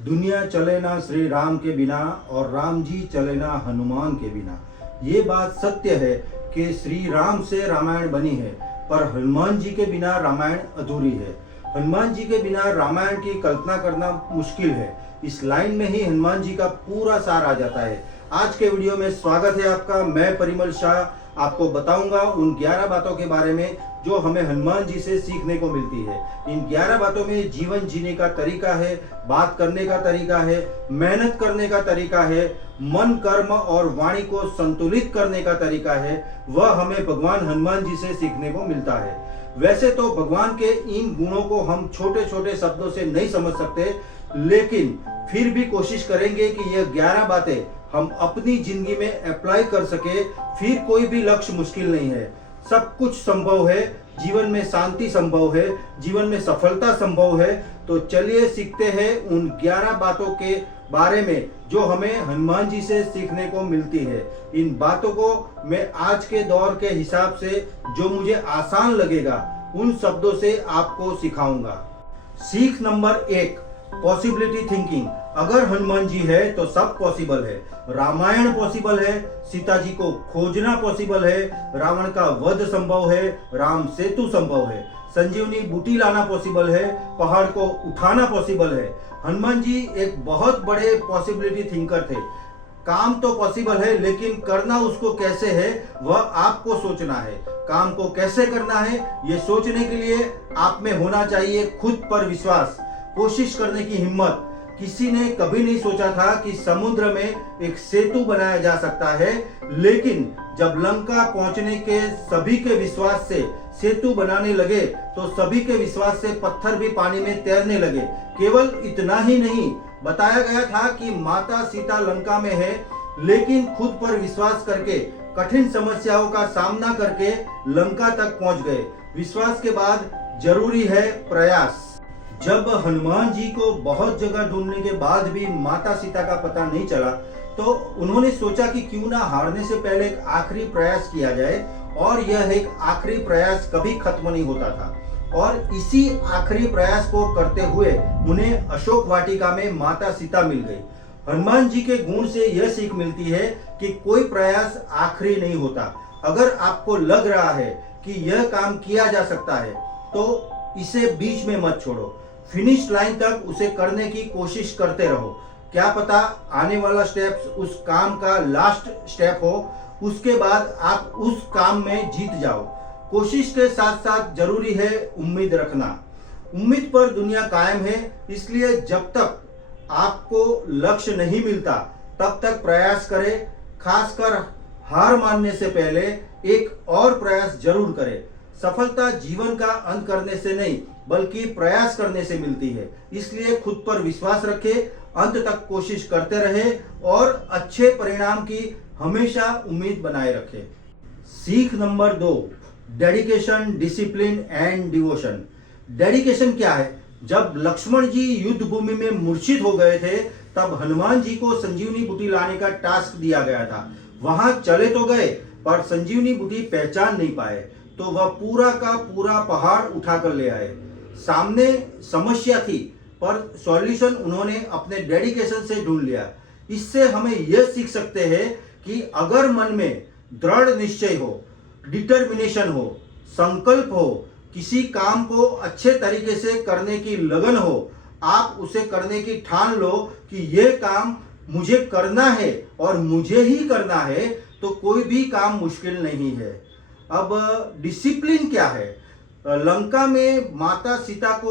दुनिया चले ना श्री राम के बिना और राम जी चले ना हनुमान के बिना। ये बात सत्य है कि श्री राम से रामायण बनी है, पर हनुमान जी के बिना रामायण अधूरी है। हनुमान जी के बिना रामायण की कल्पना करना मुश्किल है। इस लाइन में ही हनुमान जी का पूरा सार आ जाता है। आज के वीडियो में स्वागत है आपका। मैं परिमल शाह आपको बताऊंगा उन 11 बातों के बारे में जो हमें हनुमान जी से सीखने को मिलती है। इन 11 बातों में जीवन जीने का तरीका है, बात करने का तरीका है, मेहनत करने का तरीका है, मन कर्म और वाणी को संतुलित करने का तरीका है। वह हमें भगवान हनुमान जी से सीखने को मिलता है। वैसे तो भगवान के इन गुणों को हम छोटे छोटे शब्दों से नहीं समझ सकते, लेकिन फिर भी कोशिश करेंगे कि यह 11 बातें हम अपनी जिंदगी में अप्लाई कर सके। फिर कोई भी लक्ष्य मुश्किल नहीं है, सब कुछ संभव है। जीवन में शांति संभव है, जीवन में सफलता संभव है। तो चलिए सीखते हैं उन 11 बातों के बारे में जो हमें हनुमान जी से सीखने को मिलती है। इन बातों को मैं आज के दौर के हिसाब से जो मुझे आसान लगेगा उन शब्दों से आपको सिखाऊंगा। सीख नंबर 1, पॉसिबिलिटी थिंकिंग। अगर हनुमान जी है तो सब पॉसिबल है। रामायण पॉसिबल है, सीता जी को खोजना पॉसिबल है, रावण का वध संभव है, राम सेतु संभव है, संजीवनी बूटी लाना पॉसिबल है, पहाड़ को उठाना पॉसिबल है। हनुमान जी एक बहुत बड़े पॉसिबिलिटी थिंकर थे। काम तो पॉसिबल है, लेकिन करना उसको कैसे है वह आपको सोचना है। काम को कैसे करना है ये सोचने के लिए आप में होना चाहिए खुद पर विश्वास, कोशिश करने की हिम्मत। किसी ने कभी नहीं सोचा था कि समुद्र में एक सेतु बनाया जा सकता है, लेकिन जब लंका पहुंचने के सभी के विश्वास से सेतु बनाने लगे तो सभी के विश्वास से पत्थर भी पानी में तैरने लगे। केवल इतना ही नहीं, बताया गया था कि माता सीता लंका में है, लेकिन खुद पर विश्वास करके कठिन समस्याओं का सामना करके लंका तक पहुंच गए। विश्वास के बाद जरूरी है प्रयास। जब हनुमान जी को बहुत जगह ढूंढने के बाद भी माता सीता का पता नहीं चला, तो उन्होंने सोचा कि क्यों ना हारने से पहले एक आखिरी प्रयास किया जाए। और यह एक आखिरी प्रयास कभी खत्म नहीं होता था। और इसी आखिरी प्रयास को करते हुए उन्हें अशोक वाटिका में माता सीता मिल गई। हनुमान जी के गुण से यह सीख मिलती है कि कोई प्रयास आखिरी नहीं होता। अगर आपको लग रहा है कि यह काम किया जा सकता है तो इसे बीच में मत छोड़ो। फिनिश लाइन तक उसे करने की कोशिश करते रहो। क्या पता आने वाला स्टेप उस काम का लास्ट स्टेप हो, उसके बाद आप उस काम में जीत जाओ। कोशिश के साथ साथ जरूरी है उम्मीद रखना। उम्मीद पर दुनिया कायम है, इसलिए जब तक आपको लक्ष्य नहीं मिलता तब तक प्रयास करें। खासकर हार मानने से पहले एक और प्रयास जरूर करें। सफलता जीवन का अंत करने से नहीं बल्कि प्रयास करने से मिलती है। इसलिए खुद पर विश्वास रखें, अंत तक कोशिश करते रहें और अच्छे परिणाम की हमेशा उम्मीद बनाए रखें। सीख number 2, dedication, discipline and devotion. Dedication क्या है? जब लक्ष्मण जी युद्ध भूमि में मूर्छित हो गए थे तब हनुमान जी को संजीवनी बूटी लाने का टास्क दिया गया था। वहां चले तो गए पर संजीवनी बूटी पहचान नहीं पाए, तो वह पूरा का पूरा पहाड़ उठाकर ले आए। सामने समस्या थी पर सॉल्यूशन उन्होंने अपने डेडिकेशन से ढूंढ लिया। इससे हमें यह सीख सकते हैं कि अगर मन में दृढ़ निश्चय हो, डिटर्मिनेशन हो, संकल्प हो, किसी काम को अच्छे तरीके से करने की लगन हो, आप उसे करने की ठान लो कि यह काम मुझे करना है और मुझे ही करना है, तो कोई भी काम मुश्किल नहीं है। अब डिसिप्लिन क्या है? लंका में माता सीता को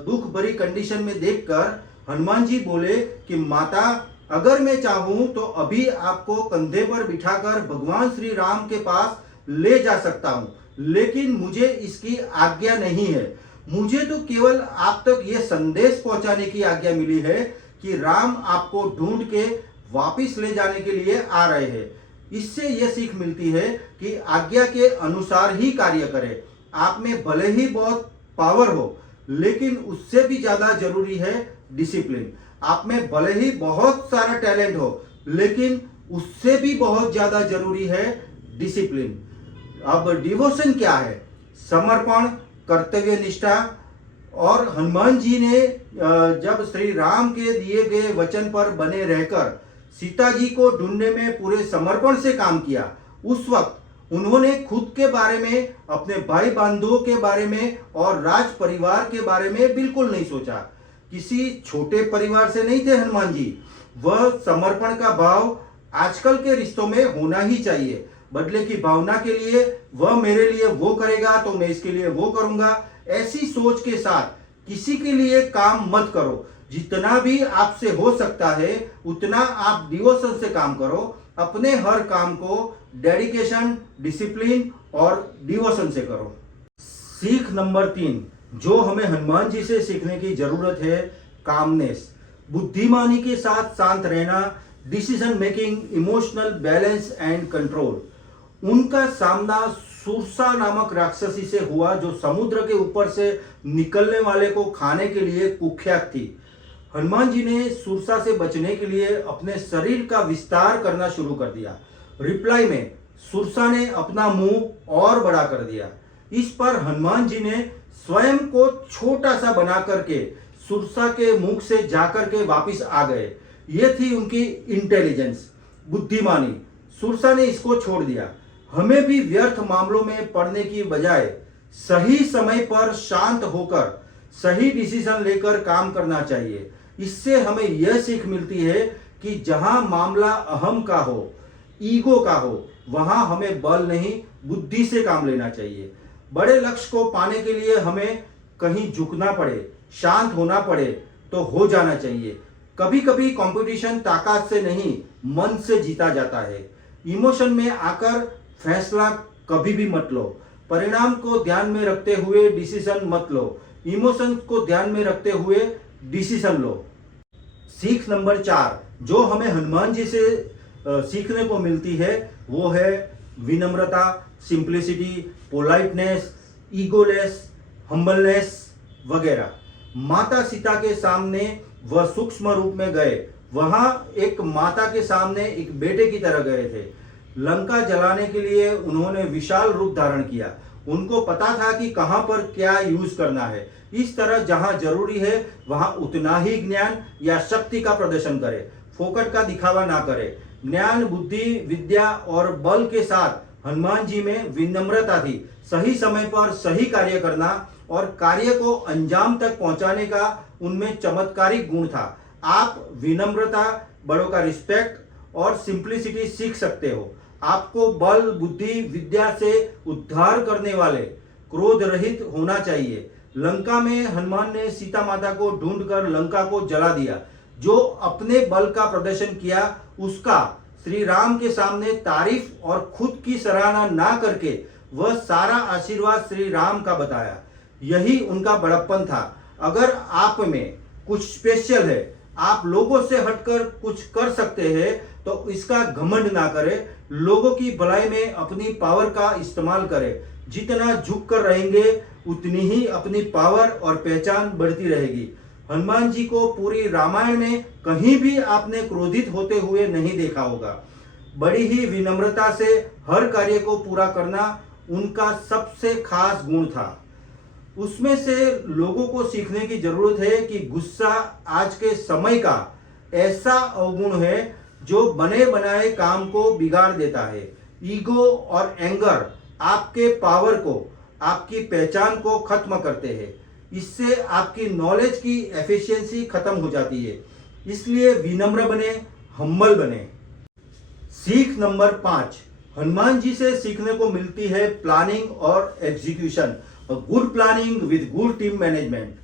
दुख भरी कंडीशन में देखकर हनुमान जी बोले कि माता, अगर मैं चाहूं तो अभी आपको कंधे पर बिठाकर भगवान श्री राम के पास ले जा सकता हूं, लेकिन मुझे इसकी आज्ञा नहीं है। मुझे तो केवल आप तक यह संदेश पहुंचाने की आज्ञा मिली है कि राम आपको ढूंढ के वापिस ले जाने के लिए आ रहे हैं। इससे यह सीख मिलती है कि आज्ञा के अनुसार ही कार्य करें। आप में भले ही बहुत पावर हो, लेकिन उससे भी ज्यादा जरूरी है डिसिप्लिन। आप में भले ही बहुत सारा टैलेंट हो, लेकिन उससे भी बहुत ज्यादा जरूरी है डिसिप्लिन। अब डिवोशन क्या है? समर्पण, कर्तव्य निष्ठा और हनुमान जी ने जब श्री राम के दिए गए वचन पर बने रहकर सीता जी को ढूंढने में पूरे समर्पण से काम किया, उस वक्त उन्होंने खुद के बारे में, अपने भाई बंधुओं के बारे में और राज परिवार के बारे में बिल्कुल नहीं सोचा। किसी छोटे परिवार से नहीं थे हनुमान जी। वह समर्पण का भाव आजकल के रिश्तों में होना ही चाहिए। बदले की भावना के लिए, वह मेरे लिए वो करेगा तो मैं इसके लिए वो करूंगा, ऐसी सोच के साथ किसी के लिए काम मत करो। जितना भी आपसे हो सकता है उतना आप डिवोशन से काम करो। अपने हर काम को डेडिकेशन, डिसिप्लिन और डिवोशन से करो। सीख नंबर 3 जो हमें हनुमान जी से सीखने की जरूरत है, कामनेस, बुद्धिमानी के साथ शांत रहना, decision making, emotional balance and control. उनका सामना सुरसा नामक राक्षसी से हुआ जो समुद्र के ऊपर से निकलने वाले को खाने के लिए कुख्यात थी। हनुमान जी ने सुरसा से बचने के लिए अपने शरीर का विस्तार करना शुरू कर दिया। रिप्लाई में सुरसा ने अपना मुंह और बड़ा कर दिया। इस पर हनुमान जी ने स्वयं को छोटा सा बना करके सुरसा के मुख से जाकर के वापिस आ गए। ये थी उनकी इंटेलिजेंस, बुद्धिमानी। सुरसा ने इसको छोड़ दिया। हमें भी व्यर्थ मामलों में पड़ने की बजाय सही समय पर शांत होकर सही डिसीजन लेकर काम करना चाहिए। इससे हमें यह सीख मिलती है कि जहां मामला अहम का हो, ईगो का हो, वहां हमें बल नहीं, बुद्धि से काम लेना चाहिए। बड़े लक्ष्य को पाने के लिए हमें कहीं झुकना पड़े, शांत होना पड़े तो हो जाना चाहिए। कभी कभी कंपटीशन ताकत से नहीं, मन से जीता जाता है। इमोशन में आकर फैसला कभी भी मत लो। परिणाम को ध्यान में रखते हुए डिसीजन मत लो। इमोशन को ध्यान में रखते हुए डिसीजन लो। सीख नंबर 4 जो हमें हनुमान जी से सीखने को मिलती है वो है विनम्रता, सिंप्लिसिटी, पोलाइटनेस, ईगोलेस, हम्बलनेस वगैरह। माता सीता के सामने वह सूक्ष्म रूप में गए। वहां एक माता के सामने एक बेटे की तरह गए थे। लंका जलाने के लिए उन्होंने विशाल रूप धारण किया। उनको पता था कि कहां पर क्या यूज करना है। इस तरह जहां जरूरी है वहां उतना ही ज्ञान या शक्ति का प्रदर्शन करे, फोकट का दिखावा ना करे। ज्ञान, बुद्धि, विद्या और बल के साथ हनुमान जी में विनम्रता थी। सही समय पर सही कार्य करना और कार्य को अंजाम तक पहुंचाने का उनमें चमत्कारिक गुण था। आप विनम्रता, बड़ों का रिस्पेक्ट और सिंप्लिसिटी सीख सकते हो। आपको बल, बुद्धि, विद्या से उद्धार करने वाले, क्रोध रहित होना चाहिए। लंका में हनुमान ने सीता माता को ढूंढकर लंका को जला दिया। जो अपने बल का प्रदर्शन किया उसका श्री राम के सामने तारीफ और खुद की सराहना ना करके वह सारा आशीर्वाद श्री राम का बताया। यही उनका बड़प्पन था। अगर आप में कुछ स्पेशल है, आप लोगों से हटकर कुछ कर सकते हैं तो इसका घमंड ना करें। लोगों की भलाई में अपनी पावर का इस्तेमाल करें। जितना झुक कर रहेंगे उतनी ही अपनी पावर और पहचान बढ़ती रहेगी। हनुमान जी को पूरी रामायण में कहीं भी आपने क्रोधित होते हुए नहीं देखा होगा। बड़ी ही विनम्रता से हर कार्य को पूरा करना उनका सबसे खास गुण था। उसमें से लोगों को सीखने की जरूरत है कि गुस्सा आज के समय का ऐसा अवगुण है जो बने बनाए काम को बिगाड़ देता है। ईगो और एंगर आपके पावर को, आपकी पहचान को खत्म करते हैं। इससे आपकी नॉलेज की एफिशिएंसी खत्म हो जाती है। इसलिए विनम्र बने, हम्बल बने। सीख नंबर 5 हनुमान जी से सीखने को मिलती है प्लानिंग और execution. Good planning with good team management.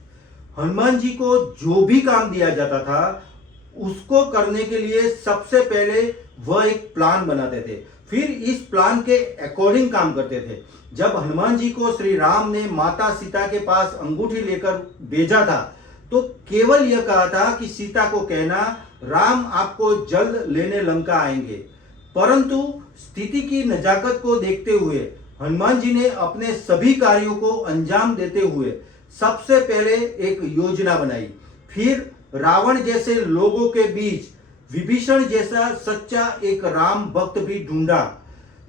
Hanuman ji को जो भी काम दिया जाता था उसको करने के लिए सबसे पहले वह एक प्लान बनाते थे, फिर इस प्लान के अकॉर्डिंग काम करते थे। जब हनुमान जी को श्री राम ने माता सीता के पास अंगूठी लेकर भेजा था तो केवल यह कहा था कि सीता को कहना राम आपको जल्द लेने लंका आएंगे। परंतु स्थिति की नजाकत को देखते हुए हनुमान जी ने अपने सभी कार्यों को अंजाम देते हुए सबसे पहले एक योजना बनाई। फिर रावण जैसे लोगों के बीच विभीषण जैसा सच्चा एक राम भक्त भी ढूंढा।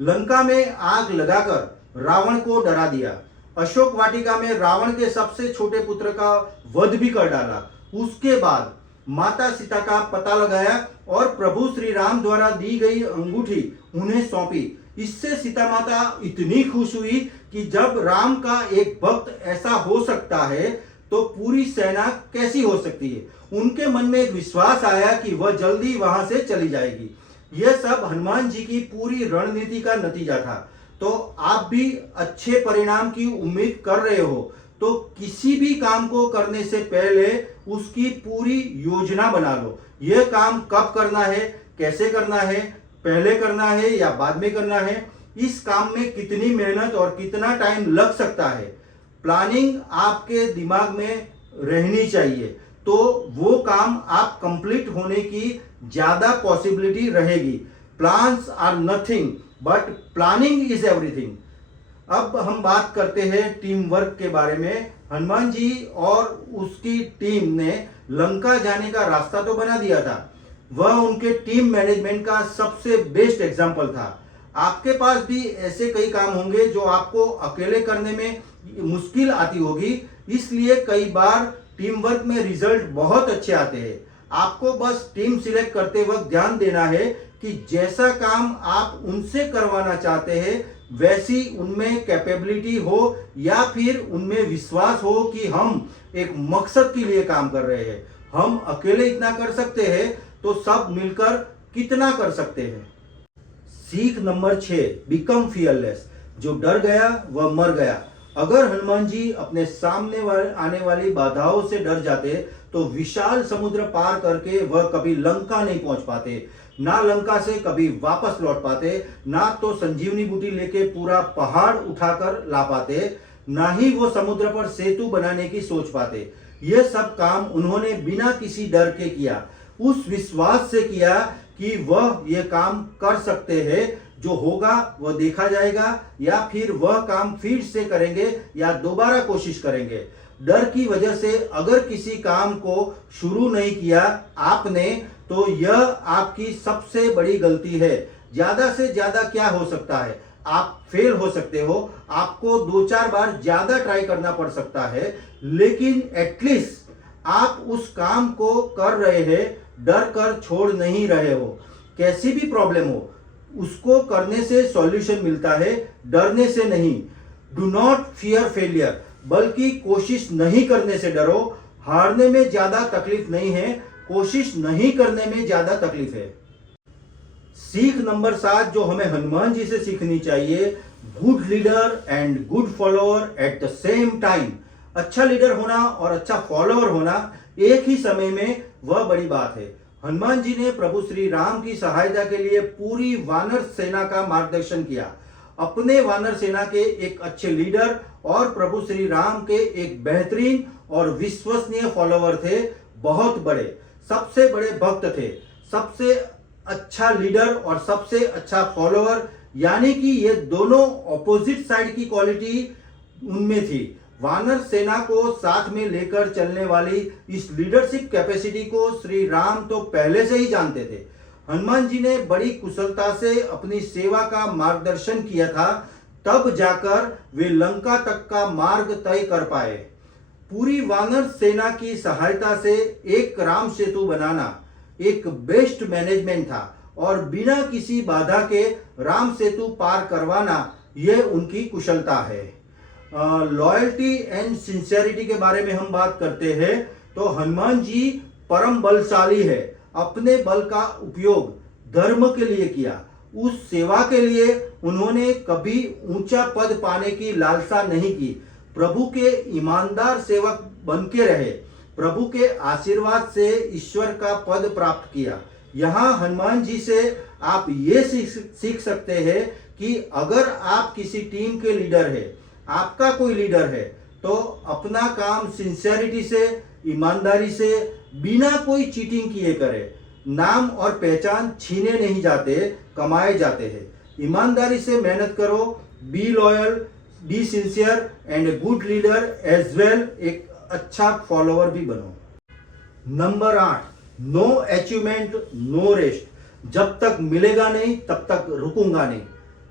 लंका में आग लगाकर रावण को डरा दिया। अशोक वाटिका में रावण के सबसे छोटे पुत्र का वध भी कर डाला। उसके बाद माता सीता का पता लगाया और प्रभु श्री राम द्वारा दी गई अंगूठी उन्हें सौंपी। इससे सीता माता इतनी खुश हुई कि जब राम का एक भक्त ऐसा हो सकता है तो पूरी सेना कैसी हो सकती है। उनके मन में एक विश्वास आया कि वह जल्दी वहां से चली जाएगी। यह सब हनुमान जी की पूरी रणनीति का नतीजा था। तो आप भी अच्छे परिणाम की उम्मीद कर रहे हो तो किसी भी काम को करने से पहले उसकी पूरी योजना बना लो। यह काम कब करना है, कैसे करना है, पहले करना है या बाद में करना है, इस काम में कितनी मेहनत और कितना टाइम लग सकता है, प्लानिंग आपके दिमाग में रहनी चाहिए। तो वो काम आप कंप्लीट होने की ज्यादा पॉसिबिलिटी रहेगी। Plans are nothing but planning is everything. अब हम बात करते हैं टीम वर्क के बारे में। हनुमान जी और उसकी टीम ने लंका जाने का रास्ता तो बना दिया था, वह उनके टीम मैनेजमेंट का सबसे बेस्ट एग्जाम्पल था। आपके पास भी ऐसे कई काम होंगे जो आपको अकेले करने में मुश्किल आती होगी, इसलिए कई बार टीम वर्क में रिजल्ट बहुत अच्छे आते हैं। आपको बस टीम सिलेक्ट करते वक्त ध्यान देना है कि जैसा काम आप उनसे करवाना चाहते हैं वैसी उनमें कैपेबिलिटी हो या फिर उनमें विश्वास हो कि हम एक मकसद के लिए काम कर रहे हैं। हम अकेले इतना कर सकते हैं तो सब मिलकर कितना कर सकते हैं। सीख नंबर 6, बिकम फियरलेस। जो डर गया वह मर गया। अगर हनुमान जी अपने सामने आने वाली बाधाओं से डर जाते तो विशाल समुद्र पार करके वह कभी लंका नहीं पहुंच पाते, ना लंका से कभी वापस लौट पाते, ना तो संजीवनी बूटी लेके पूरा पहाड़ उठाकर ला पाते, ना ही वो समुद्र पर सेतु बनाने की सोच पाते। ये सब काम उन्होंने बिना किसी डर के किया, उस विश्वास से किया कि वह ये काम कर सकते हैं। जो होगा वह देखा जाएगा, या फिर वह काम फिर से करेंगे या दोबारा कोशिश करेंगे। डर की वजह से अगर किसी काम को शुरू नहीं किया आपने तो यह आपकी सबसे बड़ी गलती है। ज्यादा से ज्यादा क्या हो सकता है, आप फेल हो सकते हो, आपको 2-4 बार ज्यादा ट्राई करना पड़ सकता है, लेकिन एटलीस्ट आप उस काम को कर रहे हैं, डर कर छोड़ नहीं रहे हो। कैसी भी प्रॉब्लम हो उसको करने से सॉल्यूशन मिलता है, डरने से नहीं। डू नॉट फियर फेलियर, बल्कि कोशिश नहीं करने से डरो। हारने में ज्यादा तकलीफ नहीं है, कोशिश नहीं करने में ज्यादा तकलीफ है। सीख नंबर 7 जो हमें हनुमान जी से सीखनी चाहिए, good leader and good follower at the same time. अच्छा लीडर होना और अच्छा फॉलोअर होना एक ही समय में, वह बड़ी बात है। हनुमान जी ने प्रभु श्री राम की सहायता के लिए पूरी वानर सेना का मार्गदर्शन किया। अपने वानर सेना के एक अच्छे लीडर और प्रभु श्री राम के एक बेहतरीन और विश्वसनीय फॉलोअर थे, बहुत बड़े, सबसे बड़े भक्त थे, सबसे अच्छा लीडर और सबसे अच्छा फॉलोअर, यानी कि ये दोनों ऑपोजिट साइड की क्वालिटी उनमें थी। वानर सेना को साथ में लेकर चलने वाली इस लीडरशिप कैपेसिटी को श्री राम तो पहले से ही जानते थे। हनुमान जी ने बड़ी कुशलता से अपनी सेवा का मार्गदर्शन किया था, तब जाकर वे लंका तक का मार्ग तय कर पाए। पूरी वानर सेना की सहायता से एक राम सेतु बनाना एक बेस्ट मैनेजमेंट था और बिना किसी बाधा के राम सेतु पार करवाना यह उनकी कुशलता है। लॉयल्टी एंड सिंसियरिटी के बारे में हम बात करते हैं तो हनुमान जी परम बलशाली है। अपने बल का उपयोग धर्म के लिए किया, उस सेवा के लिए उन्होंने कभी ऊंचा पद पाने की लालसा नहीं की। प्रभु के ईमानदार सेवक बन के रहे, प्रभु के आशीर्वाद से ईश्वर का पद प्राप्त किया। यहाँ हनुमान जी से आप ये सीख सकते हैं कि अगर आप किसी टीम के लीडर है, आपका कोई लीडर है, तो अपना काम सिंसियरिटी से, ईमानदारी से, बिना कोई चीटिंग किए करे। नाम और पहचान छीने नहीं जाते, कमाए जाते हैं। ईमानदारी से मेहनत करो, be loyal, be sincere and a good leader as well, एक अच्छा फॉलोअर भी बनो। Number 8, no achievement no rest. जब तक मिलेगा नहीं तब तक रुकूंगा नहीं।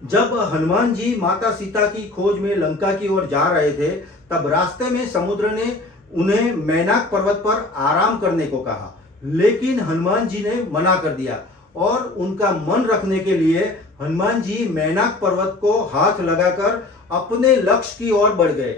जब हनुमान जी माता सीता की खोज में लंका की ओर जा रहे थे, तब रास्ते में समुद्र ने उन्हें मैनाक पर्वत पर आराम करने को कहा, लेकिन हनुमान जी ने मना कर दिया और उनका मन रखने के लिए हनुमान जी मैनाक पर्वत को हाथ लगाकर अपने लक्ष्य की ओर बढ़ गए।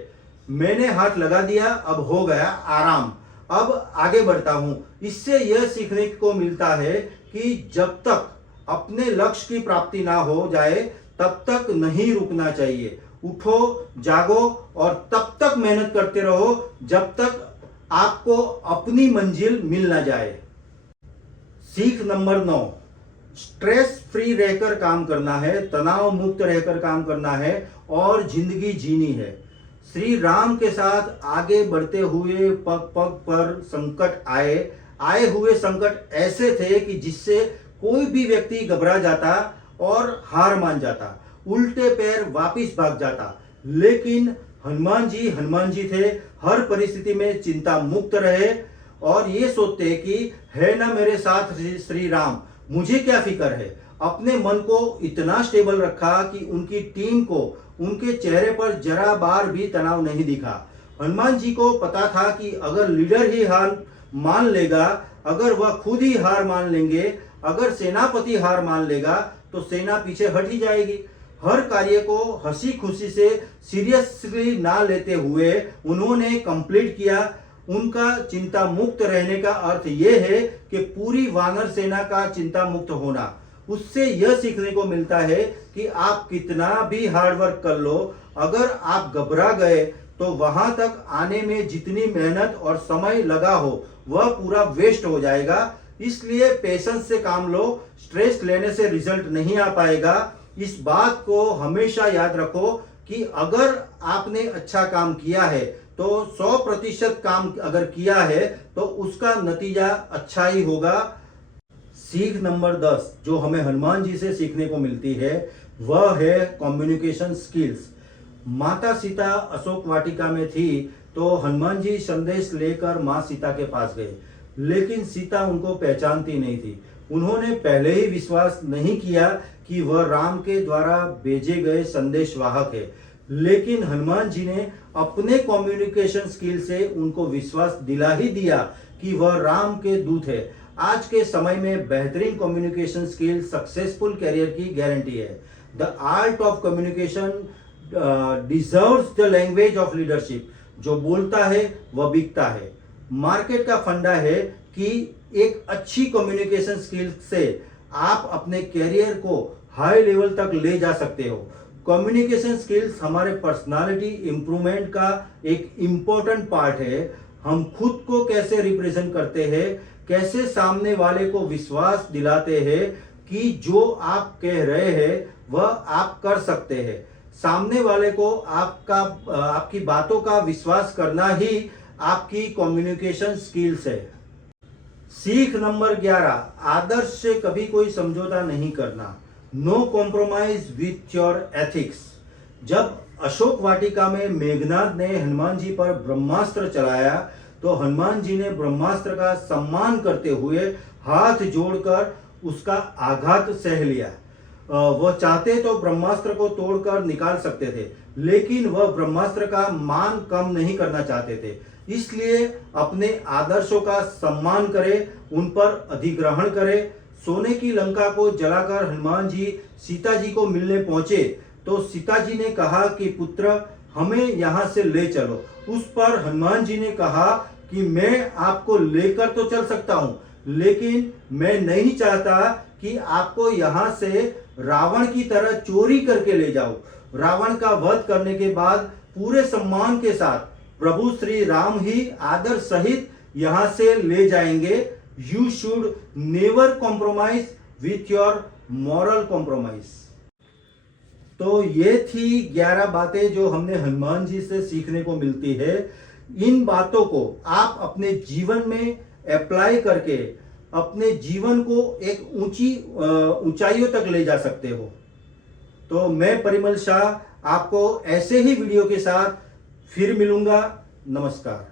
मैंने हाथ लगा दिया, अब हो गया आराम, अब आगे बढ़ता हूं। इससे यह सीखने को मिलता है कि जब तक अपने लक्ष्य की प्राप्ति ना हो जाए तब तक नहीं रुकना चाहिए। उठो, जागो और तब तक मेहनत करते रहो जब तक आपको अपनी मंजिल मिल ना जाए। सीख नंबर 9, स्ट्रेस फ्री रहकर काम करना है, तनाव मुक्त रहकर काम करना है और जिंदगी जीनी है। श्री राम के साथ आगे बढ़ते हुए पग पग पर संकट आए हुए संकट ऐसे थे कि जिससे कोई भी व्यक्ति घबरा जाता और हार मान जाता, उल्टे पैर वापिस भाग जाता। लेकिन हनुमान जी थे, हर परिस्थिति में चिंता मुक्त रहे और ये सोचते कि है ना मेरे साथ श्री राम, मुझे क्या फिक्र है। अपने मन को इतना स्टेबल रखा कि उनकी टीम को उनके चेहरे पर जरा बार भी तनाव नहीं दिखा। हनुमान जी को पता था कि अगर लीडर ही हार मान लेगा, अगर वह खुद ही हार मान लेंगे, अगर सेनापति हार मान लेगा तो सेना पीछे हट ही जाएगी। हर कार्य को हंसी खुशी से सीरियसली ना लेते हुए उन्होंने कंप्लीट किया। उनका चिंता मुक्त रहने का अर्थ यह है कि पूरी वानर सेना का चिंता मुक्त होना। उससे यह सीखने को मिलता है कि आप कितना भी हार्ड वर्क कर लो, अगर आप घबरा गए तो वहां तक आने में जितनी मेहनत और समय लगा हो वह पूरा वेस्ट हो जाएगा। इसलिए पेशेंस से काम लो, स्ट्रेस लेने से रिजल्ट नहीं आ पाएगा। इस बात को हमेशा याद रखो कि अगर आपने अच्छा काम किया है तो 100% काम अगर किया है तो उसका नतीजा अच्छा ही होगा। सीख नंबर 10 जो हमें हनुमान जी से सीखने को मिलती है वह है कम्युनिकेशन स्किल्स। माता सीता अशोक वाटिका में थी तो हनुमान जी संदेश लेकर मां सीता के पास गए, लेकिन सीता उनको पहचानती नहीं थी। उन्होंने पहले ही विश्वास नहीं किया कि वह राम के द्वारा भेजे गए संदेशवाहक है, लेकिन हनुमान जी ने अपने कम्युनिकेशन स्किल से उनको विश्वास दिला ही दिया कि वह राम के दूत है। आज के समय में बेहतरीन कम्युनिकेशन स्किल सक्सेसफुल करियर की गारंटी है। The art of communication deserves the language of leadership. जो बोलता है वह बिकता है। मार्केट का फंडा है कि एक अच्छी कम्युनिकेशन स्किल से आप अपने करियर को हाई लेवल तक ले जा सकते हो। कम्युनिकेशन स्किल्स हमारे पर्सनालिटी इंप्रूवमेंट का एक इम्पोर्टेंट पार्ट है। हम खुद को कैसे रिप्रेजेंट करते हैं, कैसे सामने वाले को विश्वास दिलाते हैं कि जो आप कह रहे हैं वह आप कर सकते हैं। सामने वाले को आपकी बातों का विश्वास करना ही आपकी कम्युनिकेशन स्किल्स है। सीख नंबर 11, आदर्श से कभी कोई समझौता नहीं करना। No compromise with your ethics. जब अशोक वाटिका में मेघनाद ने हनुमान जी पर ब्रह्मास्त्र चलाया तो हनुमान जी ने ब्रह्मास्त्र का सम्मान करते हुए हाथ जोड़कर उसका आघात सह लिया। वह चाहते तो ब्रह्मास्त्र को तोड़कर निकाल सकते थे, लेकिन वह ब्रह्मास्त्र का मान कम नहीं करना चाहते थे। इसलिए अपने आदर्शों का सम्मान करें, उन पर अधिग्रहण करें। सोने की लंका को जलाकर हनुमान जी सीता जी को मिलने पहुंचे तो सीता जी ने कहा कि पुत्र हमें यहाँ से ले चलो। उस पर हनुमान जी ने कहा कि मैं आपको लेकर तो चल सकता हूँ, लेकिन मैं नहीं चाहता कि आपको यहाँ से रावण की तरह चोरी करके ले जाओ। रावण का वध करने के बाद पूरे सम्मान के साथ प्रभु श्री राम ही आदर सहित यहाँ से ले जाएंगे। You should never compromise with your moral compromise. तो ये थी 11 बातें जो हमने हनुमान जी से सीखने को मिलती है। इन बातों को आप अपने जीवन में अप्लाई करके अपने जीवन को एक ऊंचाइयों तक ले जा सकते हो। तो मैं परिमल शाह आपको ऐसे ही वीडियो के साथ फिर मिलूंगा। नमस्कार।